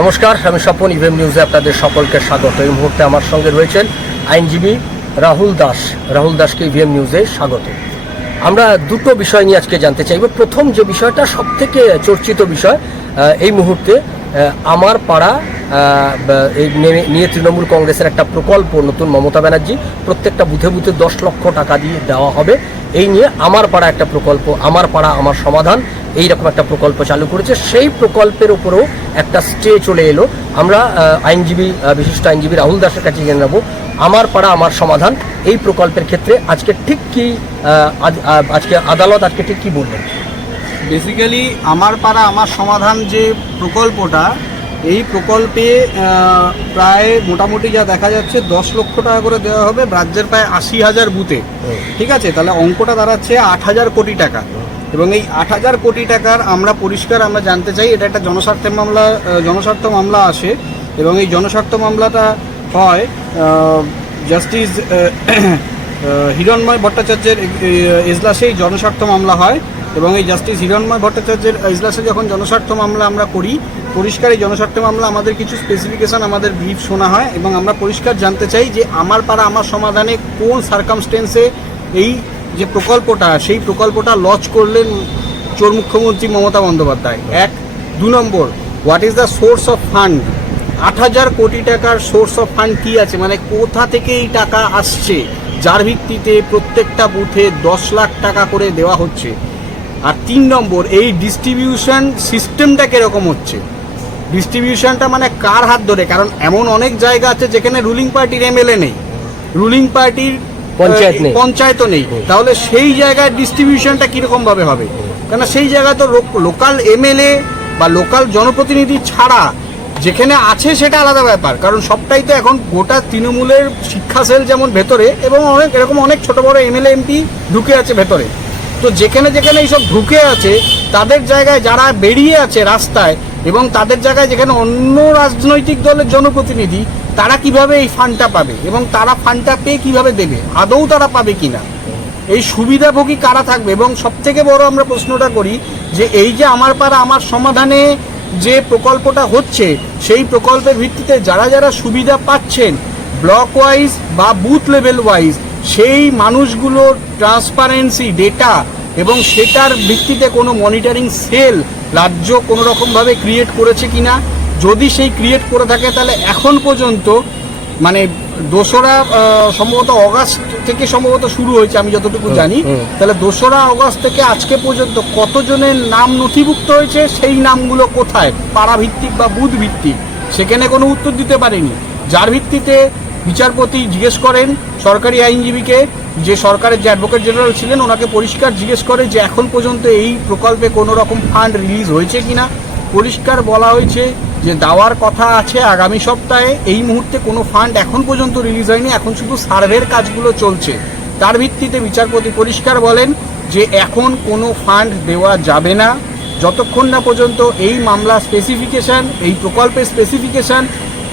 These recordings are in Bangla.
নমস্কার, আমি স্বপন। ইভিএম নিউজে আপনাদের সকলকে স্বাগত। এই মুহূর্তে আমার সঙ্গে রয়েছেন আইনজীবী রাহুল দাস। রাহুল দাসকে ইভিএম নিউজে স্বাগত। আমরা দুটো বিষয় নিয়ে আজকে জানতে চাইব। প্রথম যে বিষয়টা সবথেকে চর্চিত বিষয় এই মুহূর্তে, আমার পাড়া এই নিয়ে তৃণমূল কংগ্রেসের একটা প্রকল্প নতুন মমতা ব্যানার্জি প্রত্যেকটা বুথে বুথে 10 লক্ষ টাকা দিয়ে দেওয়া হবে। এই নিয়ে আমার পাড়া একটা প্রকল্প, আমার পাড়া আমার সমাধান, এইরকম একটা প্রকল্প চালু করেছে। সেই প্রকল্পের উপরেও একটা স্টে চলে এলো। আমরা বিশিষ্ট আইনজীবী রাহুল দাসের কাছে জেনে নেব, আমার পাড়া আমার সমাধান এই প্রকল্পের ক্ষেত্রে আজকে ঠিক কি আদালত ঠিক কি বললেন। বেসিক্যালি আমার পাড়া আমার সমাধান যে প্রকল্পটা, এই প্রকল্পে প্রায় মোটামুটি যা দেখা যাচ্ছে 10 লক্ষ টাকা করে দেওয়া হবে রাজ্যের প্রায় 80,000 বুথে। ঠিক আছে, তাহলে অঙ্কটা দাঁড়াচ্ছে 8,000 কোটি টাকা। এবং এই 8,000 কোটি টাকার আমরা জানতে চাই, এটা একটা জনস্বার্থ মামলা আসে এবং এই জনস্বার্থ মামলাটা হয় জাস্টিস হিরণময় ভট্টাচার্যের এজলাসেই জনস্বার্থ মামলা হয়। এবং এই জাস্টিস হিরণময় ভট্টাচার্যের এজলাসে যখন জনস্বার্থ মামলা আমরা করি, পরিষ্কার এই জনস্বার্থ মামলা আমাদের কিছু স্পেসিফিকেশন, আমাদের ব্রিফ শোনা হয় এবং আমরা পরিষ্কার জানতে চাই যে আমার পাড়া আমার সমাধানে কোন সার্কামস্টেন্সে এই যে প্রকল্পটা, সেই প্রকল্পটা লঞ্চ করলেন চোর মুখ্যমন্ত্রী Mamata Bandyopadhyay. 2 number, what is the source of fund. 8,000 কোটি টাকার সোর্স অফ ফান্ড কী আছে, মানে কোথা থেকে এই টাকা আসছে, যার ভিত্তিতে প্রত্যেকটা বুথে 10 লাখ টাকা করে দেওয়া হচ্ছে। আর 3 নম্বর, এই ডিস্ট্রিবিউশন সিস্টেমটা কীরকম হচ্ছে, ডিস্ট্রিবিউশনটা মানে কার হাত ধরে। কারণ এমন অনেক জায়গা আছে যেখানে রুলিং পার্টির এমএলএ নেই, রুলিং পার্টির পঞ্চায়েতও নেই, তাহলে সেই জায়গায় ডিস্ট্রিবিউশনটা কীরকমভাবে হবে। কেন সেই জায়গায় তো লোকাল এমএলএ বা লোকাল জনপ্রতিনিধি ছাড়া যেখানে আছে সেটা আলাদা ব্যাপার। কারণ সবটাই তো এখন গোটা তৃণমূলের শিক্ষা সেল যেমন ভেতরে, এবং অনেক ছোট বড় এমএলএ এমপি ঢুকে আছে ভেতরে। তো যেখানে এইসব ঢুকে আছে তাদের জায়গায় যারা বেরিয়ে আছে রাস্তায়, এবং তাদের জায়গায় যেখানে অন্য রাজনৈতিক দলের জনপ্রতিনিধি, তারা কিভাবে এই ফান্ডটা পাবে এবং তারা ফান্ডটা পেয়ে কিভাবে দেবে, আদৌ তারা পাবে কিনা, এই সুবিধাভোগী কারা থাকবে। এবং সবথেকে বড় আমরা প্রশ্নটা করি যে এই যে আমার পাড়া আমার সমাধানে যে প্রকল্পটা হচ্ছে, সেই প্রকল্পের ভিত্তিতে যারা সুবিধা পাচ্ছেন ব্লক ওয়াইজ বা বুথ লেভেল ওয়াইজ, সেই মানুষগুলোর ট্রান্সপারেন্সি ডেটা এবং সেটার ভিত্তিতে কোনো মনিটরিং সেল রাজ্য কোনো রকমভাবে ক্রিয়েট করেছে কিনা। যদি সেই ক্রিয়েট করে থাকে তাহলে এখন পর্যন্ত, মানে 2রা সম্ভবত অগাস্ট থেকে সম্ভবত শুরু হয়েছে আমি যতটুকু জানি, তাহলে 2রা অগাস্ট থেকে আজকে পর্যন্ত কতজনের নাম নথিভুক্ত হয়েছে, সেই নামগুলো কোথায়, পাড়া ভিত্তিক বা বুথ ভিত্তিক, সেখানে কোনো উত্তর দিতে পারেনি। যার ভিত্তিতে বিচারপতি জিজ্ঞেস করেন সরকারি আইনজীবীকে, যে সরকারের যে অ্যাডভোকেট জেনারেল ছিলেন, ওনাকে পরিষ্কার জিজ্ঞেস করে যে এখন পর্যন্ত এই প্রকল্পে কোনো রকম ফান্ড রিলিজ হয়েছে কিনা। পরিষ্কার বলা হয়েছে যে দেওয়ার কথা আছে আগামী সপ্তাহে, এই মুহূর্তে কোনো ফান্ড এখন পর্যন্ত রিলিজ হয়নি, এখন শুধু সার্ভের কাজগুলো চলছে। তার ভিত্তিতে বিচারপতি পরিষ্কার বলেন যে এখন কোনো ফান্ড দেওয়া যাবে না যতক্ষণ না পর্যন্ত এই মামলা স্পেসিফিকেশান, এই প্রকল্পের স্পেসিফিকেশান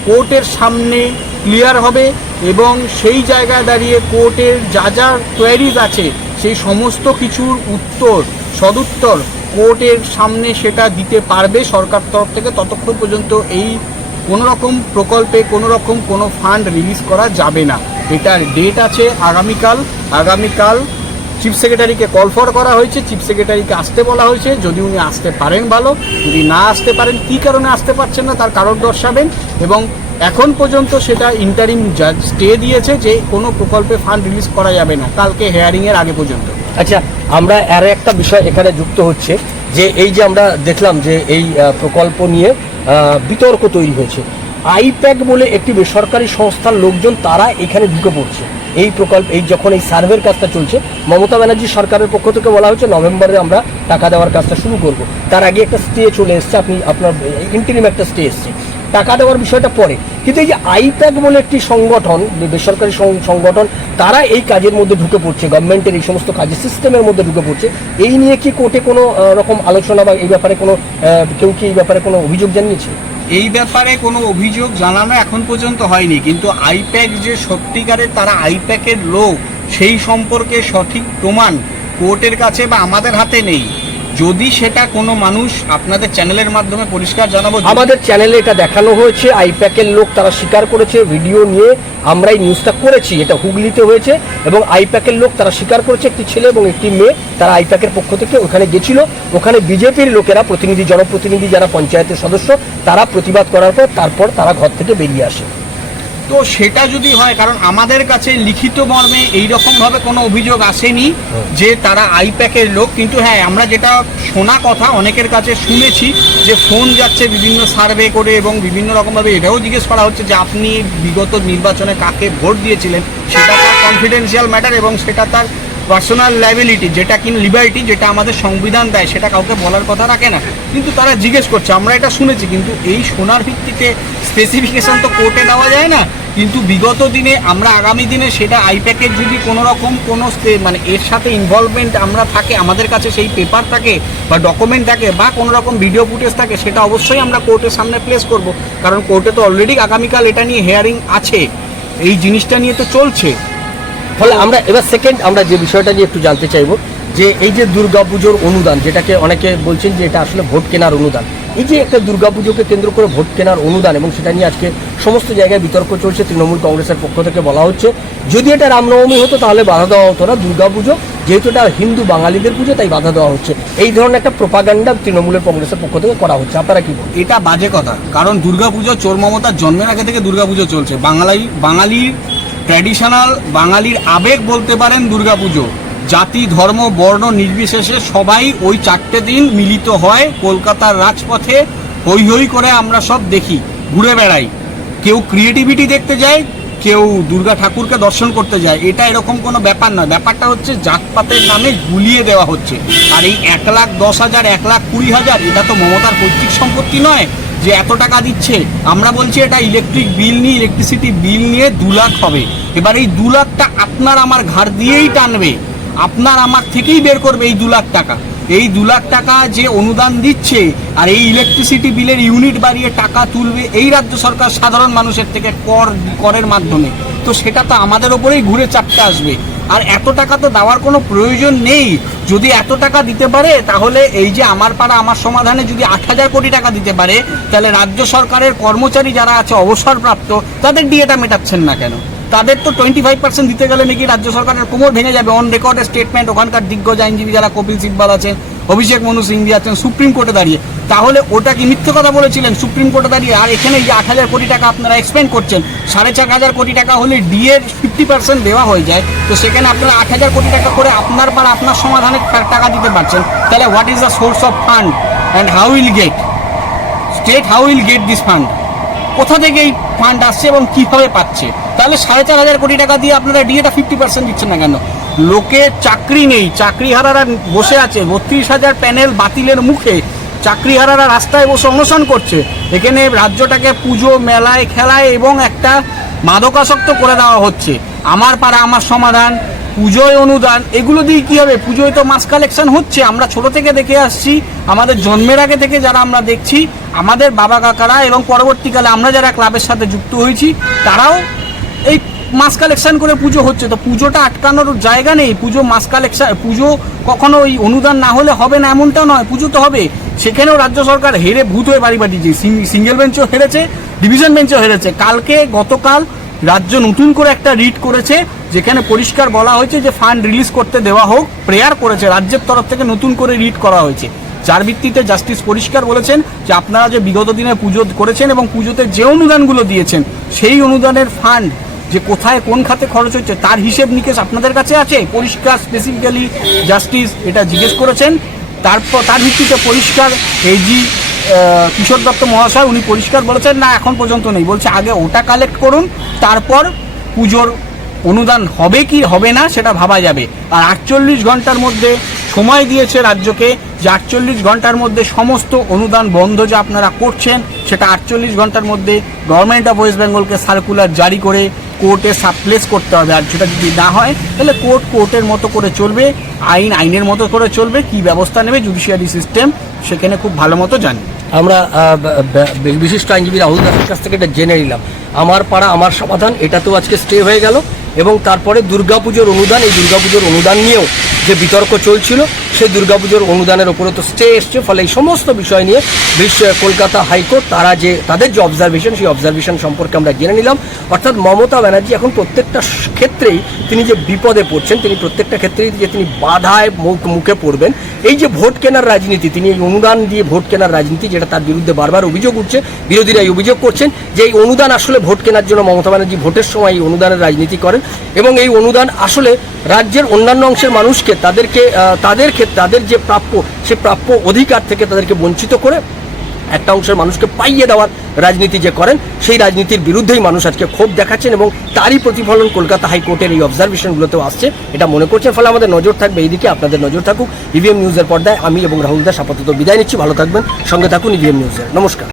কোর্টের সামনে ক্লিয়ার হবে এবং সেই জায়গায় দাঁড়িয়ে কোর্টের যা কোয়ারিজ আছে সেই সমস্ত কিছুর সদুত্তর কোর্টের সামনে সেটা দিতে পারবে সরকার তরফ থেকে। ততক্ষণ পর্যন্ত এই কোনো রকম প্রকল্পে কোনো ফান্ড রিলিজ করা যাবে না। এটার ডেট আছে আগামীকাল চিফ সেক্রেটারিকে কল ফর করা হয়েছে, চিফ সেক্রেটারিকে আসতে বলা হয়েছে। যদি উনি আসতে পারেন ভালো, যদি না আসতে পারেন কী কারণে আসতে পারছেন না তার কারণ দর্শাবেন। এবং এখন পর্যন্ত সেটা ইন্টারিম জাজ স্টে দিয়েছে যে কোনো প্রকল্পে ফান্ড রিলিজ করা যাবে না কালকে হিয়ারিংয়ের আগে পর্যন্ত। আচ্ছা, আমরা আর একটা বিষয় এখানে যুক্ত হচ্ছে যে এই যে আমরা দেখলাম যে এই প্রকল্প নিয়ে বিতর্ক তৈরি হয়েছে। আইপ্যাক বলে একটি বেসরকারি সংস্থার লোকজন তারা এখানে ঢুকে পড়ছে এই প্রকল্প, যখন এই সার্ভের কাজটা চলছে। মমতা ব্যানার্জি সরকারের পক্ষ থেকে বলা হয়েছে নভেম্বরে আমরা টাকা দেওয়ার কাজটা শুরু করব। তার আগে একটা স্টে চলে এসছে, আপনার ইন্টারিম একটা স্টে এসছে, টাকা দেওয়ার বিষয়টা পরে। কিন্তু এই যে আইপ্যাক বলে একটি সংগঠন, বেসরকারি সংগঠন, তারা এই কাজের মধ্যে ঢুকে পড়ছে, গভর্নমেন্টের এই সমস্ত কাজের সিস্টেমের মধ্যে ঢুকে পড়ছে। এই নিয়ে কি কোর্টে কোনো রকম আলোচনা বা এই ব্যাপারে কেউ কি এই ব্যাপারে কোনো অভিযোগ জানিয়েছে? এই ব্যাপারে কোনো অভিযোগ জানানো এখন পর্যন্ত হয়নি, কিন্তু আইপ্যাক যে সত্যিকারের তারা আইপ্যাকের লোক, সেই সম্পর্কে সঠিক প্রমাণ কোর্টের কাছে বা আমাদের হাতে নেই। যদি সেটা কোনো মানুষ আপনাদের চ্যানেলের মাধ্যমে পরিষ্কার জানাবো, আমাদের চ্যানেলে এটা দেখানো হয়েছে, আইপ্যাকের লোক তারা স্বীকার করেছে, ভিডিও নিয়ে আমরা এই নিউজটা করেছি, এটা হুগলিতে হয়েছে এবং আইপ্যাকের লোক তারা স্বীকার করেছে, একটি ছেলে এবং একটি মেয়ে তারা আইপ্যাকের পক্ষ থেকে ওখানে গেছিল। ওখানে বিজেপির লোকেরা, প্রতিনিধি, জনপ্রতিনিধি যারা পঞ্চায়েতের সদস্য, তারা প্রতিবাদ করার পর তারপর তারা ঘর থেকে বেরিয়ে আসে। তো সেটা যদি হয়, কারণ আমাদের কাছে লিখিত মর্মে এইরকমভাবে কোনো অভিযোগ আসেনি যে তারা আইপ্যাকের লোক, কিন্তু হ্যাঁ আমরা যেটা শোনা কথা অনেকের কাছে শুনেছি যে ফোন যাচ্ছে বিভিন্ন সার্ভে করে এবং বিভিন্ন রকমভাবে এটাও জিজ্ঞেস করা হচ্ছে যে আপনি বিগত নির্বাচনে কাকে ভোট দিয়েছিলেন, সেটা তার কনফিডেন্সিয়াল ম্যাটার এবং সেটা তার পার্সোনাল লাইবিলিটি, যেটা কিন্তু লিবার্টি, যেটা আমাদের সংবিধান দেয়, সেটা কাউকে বলার কথা রাখে না, কিন্তু তারা জিজ্ঞেস করছে, আমরা এটা শুনেছি। কিন্তু এই শোনার ভিত্তিতে স্পেসিফিকেশন তো কোর্টে দেওয়া যায় না। কিন্তু বিগত দিনে আমরা আগামী দিনে সেটা আইপ্যাকের যদি কোনো রকম কোনো মানে এর সাথে ইনভলভমেন্ট আমরা থাকে, আমাদের কাছে সেই পেপার থাকে বা ডকুমেন্ট থাকে বা কোনো রকম ভিডিও ফুটেজ থাকে, সেটা অবশ্যই আমরা কোর্টের সামনে প্লেস করব, কারণ কোর্টে তো অলরেডি আগামীকাল এটা নিয়ে হিয়ারিং আছে, এই জিনিসটা নিয়ে তো চলছে। ফলে আমরা এবার সেকেন্ড আমরা যে বিষয়টা নিয়ে একটু জানতে চাইবো যে এই যে দুর্গাপুজোর অনুদান, যেটাকে অনেকে বলছেন যে এটা আসলে ভোট কেনার অনুদান, এই যে একটা দুর্গাপুজোকে কেন্দ্র করে ভোট কেনার অনুদান এবং সেটা নিয়ে আজকে সমস্ত জায়গায় বিতর্ক চলছে। তৃণমূল কংগ্রেসের পক্ষ থেকে বলা হচ্ছে যদি এটা রামনবমী হতো তাহলে বাধা দেওয়া হতো না, দুর্গাপুজো যেহেতু এটা হিন্দু বাঙালিদের পুজো তাই বাধা দেওয়া হচ্ছে, এই ধরনের একটা প্রোপাগান্ডা তৃণমূলের কংগ্রেসের পক্ষ থেকে করা হচ্ছে। আপনারা কি বলেন? এটা বাজে কথা, কারণ দুর্গাপুজো চোর মমতার জন্মের আগে থেকে দুর্গাপুজো চলছে। বাঙালির ট্র্যাডিশনাল, বাঙালির আবেগ বলতে পারেন দুর্গাপুজো। জাতি, ধর্ম, বর্ণ নির্বিশেষে সবাই ওই 4টে দিন মিলিত হয় কলকাতার রাজপথে, হই হই করে আমরা সব দেখি, ঘুরে বেড়াই, কেউ ক্রিয়েটিভিটি দেখতে যায়, কেউ দুর্গা ঠাকুরকে দর্শন করতে যায়। এটা এরকম কোনো ব্যাপার নয়, ব্যাপারটা হচ্ছে জাতপাতের নামে গুলিয়ে দেওয়া হচ্ছে। আর এই 1,10,000, 1,20,000 এটা তো মমতার পৈতৃক সম্পত্তি নয় যে এত টাকা দিচ্ছে। আমরা বলছি এটা ইলেকট্রিসিটি বিল নিয়ে 2 লাখ হবে। এবার এই 2 লাখটা আপনার আমার ঘাড় দিয়েই টানবে, আপনার আমার থেকেই বের করবে এই 2 লাখ টাকা। এই 2 লাখ টাকা যে অনুদান দিচ্ছে আর এই ইলেকট্রিসিটি বিলের ইউনিট বাড়িয়ে টাকা তুলবে এই রাজ্য সরকার সাধারণ মানুষের থেকে করের মাধ্যমে, তো সেটা তো আমাদের ওপরেই ঘুরে চাপতে আসবে। আর এত টাকা তো দেওয়ার কোনো প্রয়োজন নেই। যদি এত টাকা দিতে পারে তাহলে এই যে আমার পাড়া আমার সমাধানে যদি 8,000 কোটি টাকা দিতে পারে, তাহলে রাজ্য সরকারের কর্মচারী যারা আছে অবসরপ্রাপ্ত, তাদের ডিএটা মেটাচ্ছেন না কেন? তাদের তো 25% দিতে গেলে নাকি রাজ্য সরকারের কোমর ভেঙে যাবে। অন রেকর্ডের স্টেটমেন্ট ওখানকার দিগ্গজ আইনজীবী যারা কপিল সিব্বাল আছেন, অভিষেক মনু সিংভি আছেন সুপ্রিম কোর্টে দাঁড়িয়ে, তাহলে ওটা কি মিথ্যে কথা বলেছিলেন সুপ্রিম কোর্টে দাঁড়িয়ে? আর এখানে যে 8,000 কোটি টাকা আপনারা এক্সপেন্ড করছেন, 4,500 কোটি টাকা হলে ডিএর 50% দেওয়া হয়ে যায়, তো সেখানে আপনারা 8,000 কোটি টাকা করে আপনার পার আপনার সমাধানে টাকা দিতে পারছেন। তাহলে what is the source of fund and how will get state, how will get this fund? কোথা থেকে এই ফান্ড আসছে এবং কীভাবে পাচ্ছে? তাহলে 4,500 কোটি টাকা দিয়ে আপনারা ডিএটা 50% দিচ্ছেন না কেন? লোকের চাকরি নেই, চাকরিহারারা বসে আছে, 32,000 প্যানেল বাতিলের মুখে চাকরিহারারা রাস্তায় বসে অনশন করছে। এখানে রাজ্যটাকে পুজো, মেলায়, খেলায় এবং একটা মাদকাসক্ত করে দেওয়া হচ্ছে। আমার পাড়া আমার সমাধান, পুজোয় অনুদান, এগুলো দিয়ে কী হবে? পুজোয় তো মাস কালেকশন হচ্ছে, আমরা ছোট থেকে দেখে আসছি, আমাদের জন্মের আগে থেকে যারা আমরা দেখছি, আমাদের বাবা কাকারা এবং পরবর্তীকালে আমরা যারা ক্লাবের সাথে যুক্ত হয়েছি, তারাও এই মাস কালেকশন করে পুজো হচ্ছে। তো পুজোটা আটকানোর জায়গা নেই। পুজো মাস কালেকশন, পুজো কখনো ওই অনুদান না হলে হবে না এমনটা নয়, পুজো তো হবে। সেখানেও রাজ্য সরকার হেরে ভূত হয়ে বাড়ি পাঠিয়েছে, সিঙ্গেল বেঞ্চও হেরেছে, ডিভিশন বেঞ্চও হেরেছে। গতকাল রাজ্য নতুন করে একটা রিট করেছে যেখানে পরিষ্কার বলা হয়েছে যে ফান্ড রিলিজ করতে দেওয়া হোক, প্রেয়ার করেছে রাজ্যের তরফ থেকে, নতুন করে রিট করা হয়েছে, যার ভিত্তিতে জাস্টিস পরিষ্কার বলেছেন যে আপনারা যে বিগত দিনে পুজো করেছেন এবং পুজোতে যে অনুদানগুলো দিয়েছেন সেই অনুদানের ফান্ড যে কোথায় কোন খাতে খরচ হচ্ছে তার হিসেব নিকেশ আপনাদের কাছে আছে। পরিষ্কার স্পেসিফিক্যালি জাস্টিস এটা জিজ্ঞেস করেছেন। তারপর তার ভিত্তিতে পরিষ্কার এজি কিশোর দত্ত মহাশয় উনি পরিষ্কার বলেছেন না এখন পর্যন্ত নেই, বলছে আগে ওটা কালেক্ট করুন, তারপর পুজোর অনুদান হবে কি হবে না সেটা ভাবা যাবে। আর 48 ঘন্টার মধ্যে সময় দিয়েছে রাজ্যকে যে 48 ঘন্টার মধ্যে সমস্ত অনুদান বন্ধ যা আপনারা করছেন সেটা 48 ঘন্টার মধ্যে গভর্নমেন্ট অফ ওয়েস্ট বেঙ্গলকে সার্কুলার জারি করে কোর্টে সাবপ্লেস করতে হবে। আর সেটা যদি না হয় তাহলে কোর্টের মতো করে চলবে, আইনের মতো করে চলবে। কি ব্যবস্থা নেবে জুডিশিয়ারি সিস্টেম সেখানে খুব ভালো মতো জানি। আমরা বিশিষ্ট আইনজীবী রাহুল দাসের কাছ থেকে এটা জেনে নিলাম, আমার পাড়া আমার সমাধান এটাতেও আজকে স্টে হয়ে গেল এবং তারপরে দুর্গাপুজোর অনুদান, এই দুর্গাপুজোর অনুদান নিয়েও যে বিতর্ক চলছিল সেই দুর্গাপুজোর অনুদানের ওপরে তো স্টে এসছে, ফলে এই সমস্ত বিষয় নিয়ে কলকাতা হাইকোর্ট তাদের যে অবজারভেশন, সেই অবজারভেশন সম্পর্কে আমরা জেনে নিলাম। অর্থাৎ মমতা ব্যানার্জি এখন প্রত্যেকটা ক্ষেত্রেই তিনি যে বিপদে পড়ছেন, তিনি প্রত্যেকটা ক্ষেত্রেই যে তিনি বাধায় মুখে পড়বেন। এই যে ভোট কেনার রাজনীতি, তিনি এই অনুদান দিয়ে ভোট কেনার রাজনীতি, যেটা তার বিরুদ্ধে বারবার অভিযোগ উঠছে, বিরোধীরা এই অভিযোগ করছেন যে এই অনুদান আসলে ভোট কেনার জন্য মমতা ব্যানার্জি ভোটের সময় এই অনুদানের রাজনীতি করেন, এবং এই অনুদান আসলে রাজ্যের অন্যান্য অংশের মানুষকে তাদের যে প্রাপ্য, সে প্রাপ্য অধিকার থেকে তাদেরকে বঞ্চিত করে একটা অংশের মানুষকে পাইয়ে দেওয়ার রাজনীতি যে করেন, সেই রাজনীতির বিরুদ্ধেই মানুষ আজকে ক্ষোভ দেখাচ্ছেন, এবং তারই প্রতিফলন কলকাতা হাইকোর্টের এই অবজারভেশনগুলোতেও আসছে, এটা মনে করছেন। ফলে আমাদের নজর থাকবে এইদিকে, আপনাদের নজর থাকুক ইভিএম নিউজের পর্দায়। আমি এবং রাহুল দাস আপাতত বিদায় নিচ্ছি, ভালো থাকবেন, সঙ্গে থাকুন ইভিএম নিউজের। নমস্কার।